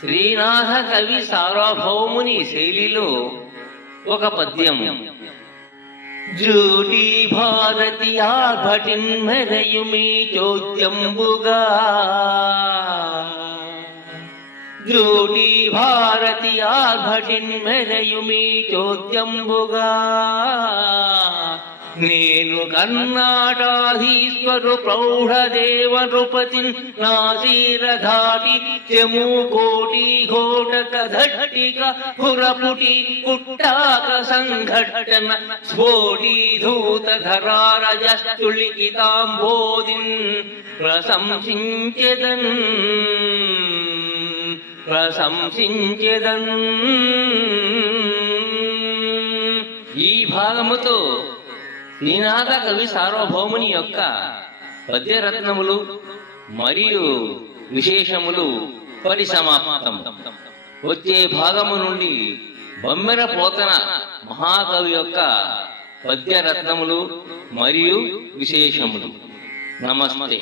శ్రీనాథ కవి సార్వభౌముని శైలిలో ఒక పద్యము. జూటి భారతి ఆర్భటిన్మెరయుమీ చోద్యంబుగా, జూటి భారతి ఆర్భటిన్మెరయుమీ చోద్యంబుగా, నేను కర్ణాటాధీశ్వరు ప్రౌఢదేవ నృపతి నాసీరధాటి చెము కోటి ఘోటక ధట్టిక పురపుటి పుట్టాక సంఘటన స్ఫోటీధూత ధరారజస్తులికితాంబోధిన్ ప్రశంసించెదన్ ప్రశంసించెదన్. ఈ భాగముతో శ్రీనాథ కవి సార్వభౌముని యొక్క పద్యరత్నములు మరియు విశేషములు పరిసమాప్తం. వచ్చే భాగము నుండి బొమ్మెర పోతన మహాకవి యొక్క పద్యరత్నములు మరియు విశేషములు. నమస్తే.